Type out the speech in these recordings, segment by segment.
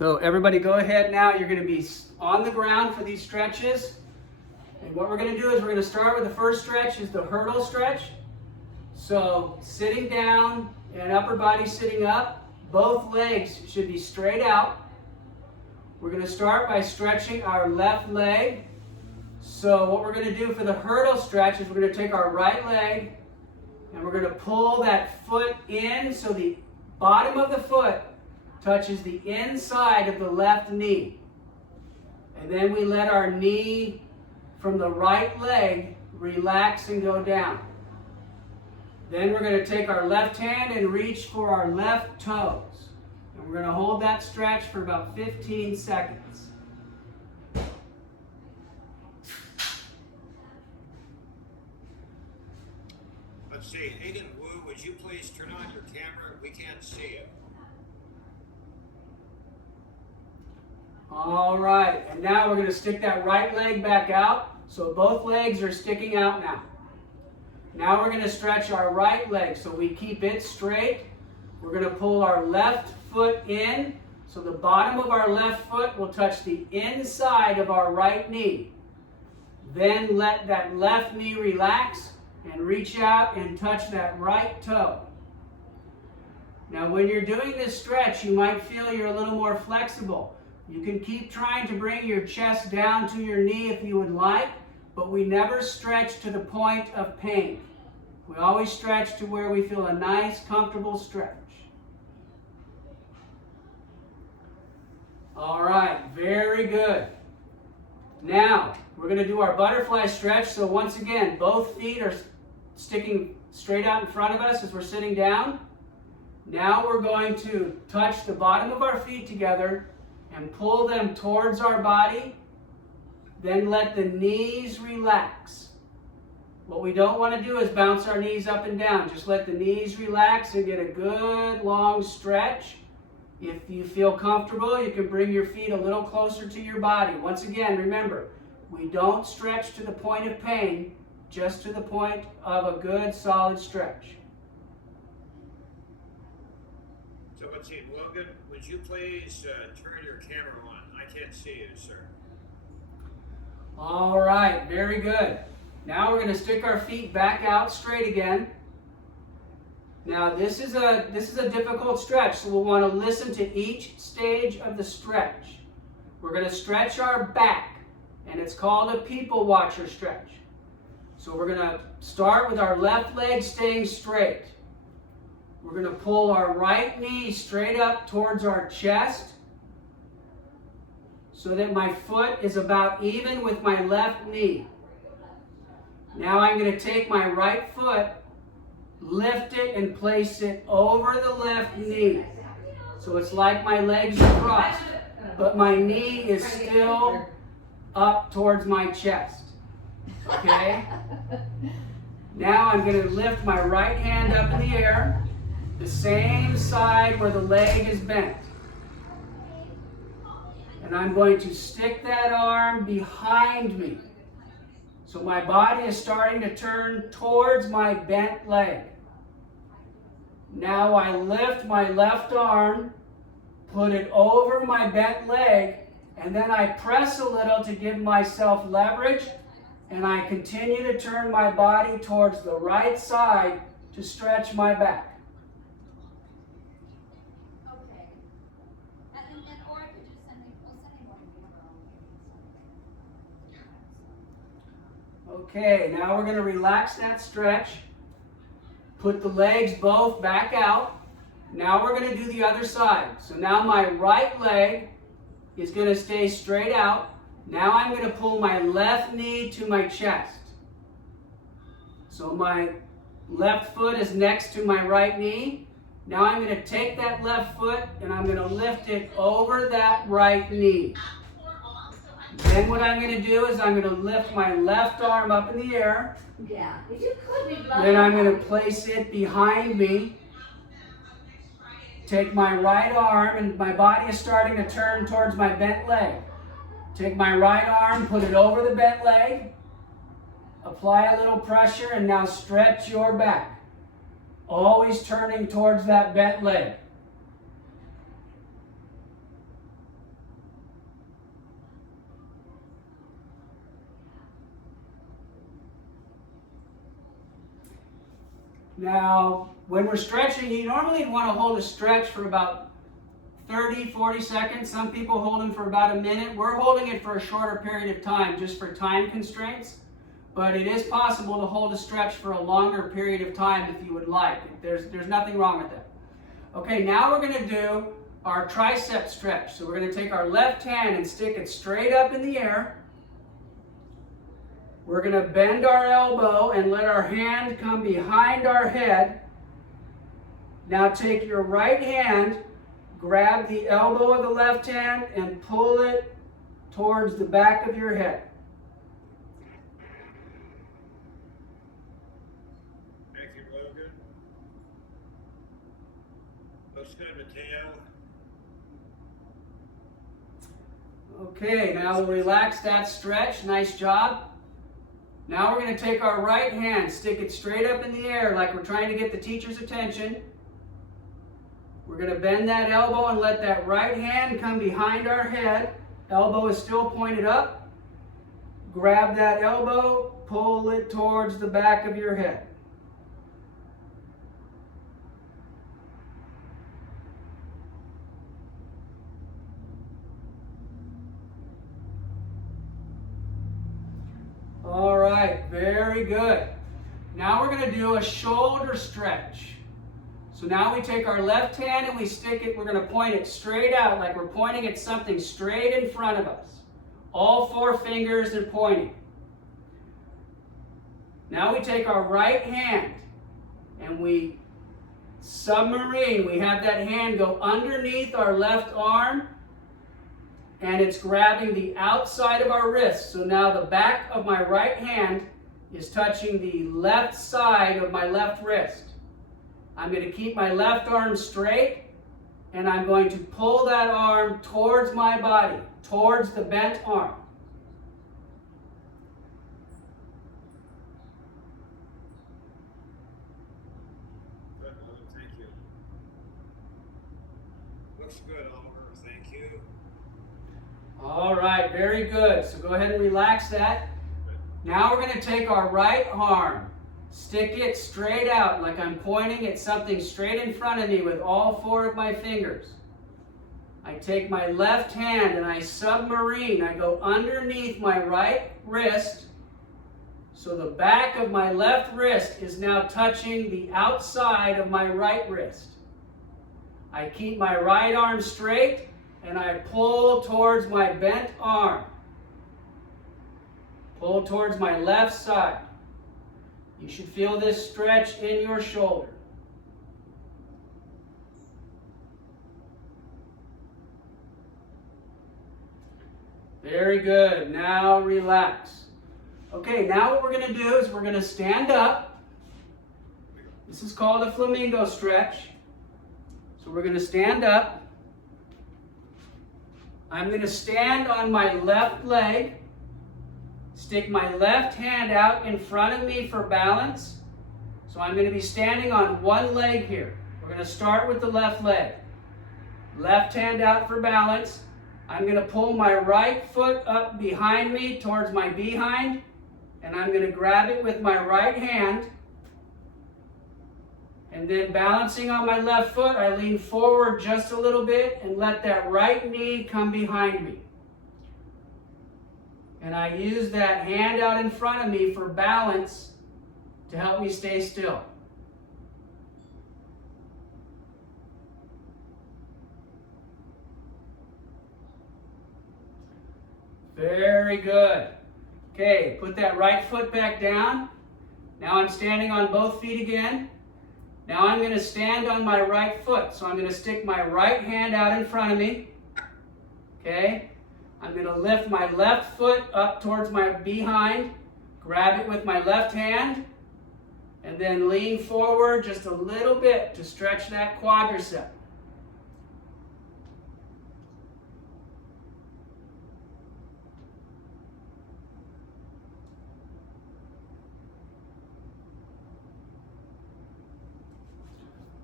So everybody go ahead now. You're going to be on the ground for these stretches. And what we're going to do is we're going to start with the first stretch is the hurdle stretch. So sitting down and upper body sitting up. Both legs should be straight out. We're going to start by stretching our left leg. So what we're going to do for the hurdle stretch is we're going to take our right leg and we're going to pull that foot in so the bottom of the foot touches the inside of the left knee. And then we let our knee from the right leg relax and go down. Then we're going to take our left hand and reach for our left toes. And we're going to hold that stretch for about 15 seconds. Let's see, Hayden Wu, would you please turn on your camera? We can't see you. All right, and now we're going to stick that right leg back out. So both legs are sticking out now. Now we're going to stretch our right leg so we keep it straight. We're going to pull our left foot in so the bottom of our left foot will touch the inside of our right knee. Then let that left knee relax and reach out and touch that right toe. Now when you're doing this stretch, you might feel you're a little more flexible. You can keep trying to bring your chest down to your knee if you would like, but we never stretch to the point of pain. We always stretch to where we feel a nice, comfortable stretch. All right, very good. Now, we're going to do our butterfly stretch. So once again, both feet are sticking straight out in front of us as we're sitting down. Now we're going to touch the bottom of our feet together and pull them towards our body. Then let the knees relax. What we don't want to do is bounce our knees up and down. Just let the knees relax and get a good long stretch. If you feel comfortable, you can bring your feet a little closer to your body. Once again, remember, we don't stretch to the point of pain, just to the point of a good solid stretch. So let's see, Logan, would you please turn your camera on? I can't see you, sir. All right, very good. Now we're going to stick our feet back out straight again. Now this is a difficult stretch, so we'll want to listen to each stage of the stretch. We're going to stretch our back, and it's called a people watcher stretch. So we're going to start with our left leg staying straight. We're going to pull our right knee straight up towards our chest so that my foot is about even with my left knee. Now I'm going to take my right foot, lift it, and place it over the left knee. So it's like my legs are crossed, but my knee is still up towards my chest. Okay? Now I'm going to lift my right hand up in the air, the same side where the leg is bent. And I'm going to stick that arm behind me. So my body is starting to turn towards my bent leg. Now I lift my left arm, put it over my bent leg, and then I press a little to give myself leverage, and I continue to turn my body towards the right side to stretch my back. Okay, now we're going to relax that stretch. Put the legs both back out. Now we're going to do the other side. So now my right leg is going to stay straight out. Now I'm going to pull my left knee to my chest. So my left foot is next to my right knee. Now I'm going to take that left foot and I'm going to lift it over that right knee. Then what I'm going to do is I'm going to lift my left arm up in the air. Yeah, if you could, Then I'm going to place it behind me. Take my right arm, and my body is starting to turn towards my bent leg. Take my right arm, put it over the bent leg. Apply a little pressure, and now stretch your back. Always turning towards that bent leg. Now, when we're stretching, you normally want to hold a stretch for about 30, 40 seconds. Some people hold them for about a minute. We're holding it for a shorter period of time just for time constraints. But it is possible to hold a stretch for a longer period of time if you would like. There's nothing wrong with that. Okay, now we're going to do our tricep stretch. So we're going to take our left hand and stick it straight up in the air. We're going to bend our elbow and let our hand come behind our head. Now take your right hand, grab the elbow of the left hand and pull it towards the back of your head. Thank you, Logan. Looks good, Mateo. Okay, now we'll relax that stretch. Nice job. Now we're going to take our right hand, stick it straight up in the air like we're trying to get the teacher's attention. We're going to bend that elbow and let that right hand come behind our head. Elbow is still pointed up. Grab that elbow, pull it towards the back of your head. All right, very good. Now we're going to do a shoulder stretch. So now we take our left hand and we stick it, we're going to point it straight out like we're pointing at something straight in front of us. All 4 fingers are pointing. Now we take our right hand and we submarine. We have that hand go underneath our left arm and it's grabbing the outside of our wrist. So now the back of my right hand is touching the left side of my left wrist. I'm going to keep my left arm straight and I'm going to pull that arm towards my body, towards the bent arm. Good, Logan. Thank you. Looks good, Oliver. Thank you. All right, very good. So go ahead and relax that. Now we're going to take our right arm, stick it straight out like I'm pointing at something straight in front of me with all 4 of my fingers. I take my left hand and I submarine. I go underneath my right wrist. So the back of my left wrist is now touching the outside of my right wrist. I keep my right arm straight and I pull towards my bent arm. Pull towards my left side. You should feel this stretch in your shoulder. Very good. Now relax. Okay, now what we're going to do is we're going to stand up. This is called a flamingo stretch. So we're going to stand up. I'm going to stand on my left leg. Stick my left hand out in front of me for balance. So I'm going to be standing on one leg here. We're going to start with the left leg. Left hand out for balance. I'm going to pull my right foot up behind me towards my behind. And I'm going to grab it with my right hand. And then balancing on my left foot, I lean forward just a little bit and let that right knee come behind me. And I use that hand out in front of me for balance to help me stay still. Very good. Okay, put that right foot back down. Now I'm standing on both feet again. Now I'm going to stand on my right foot. So I'm going to stick my right hand out in front of me. Okay. I'm going to lift my left foot up towards my behind, grab it with my left hand, and then lean forward just a little bit to stretch that quadricep.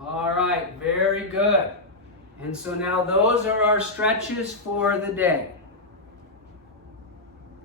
All right, very good. And so now those are our stretches for the day.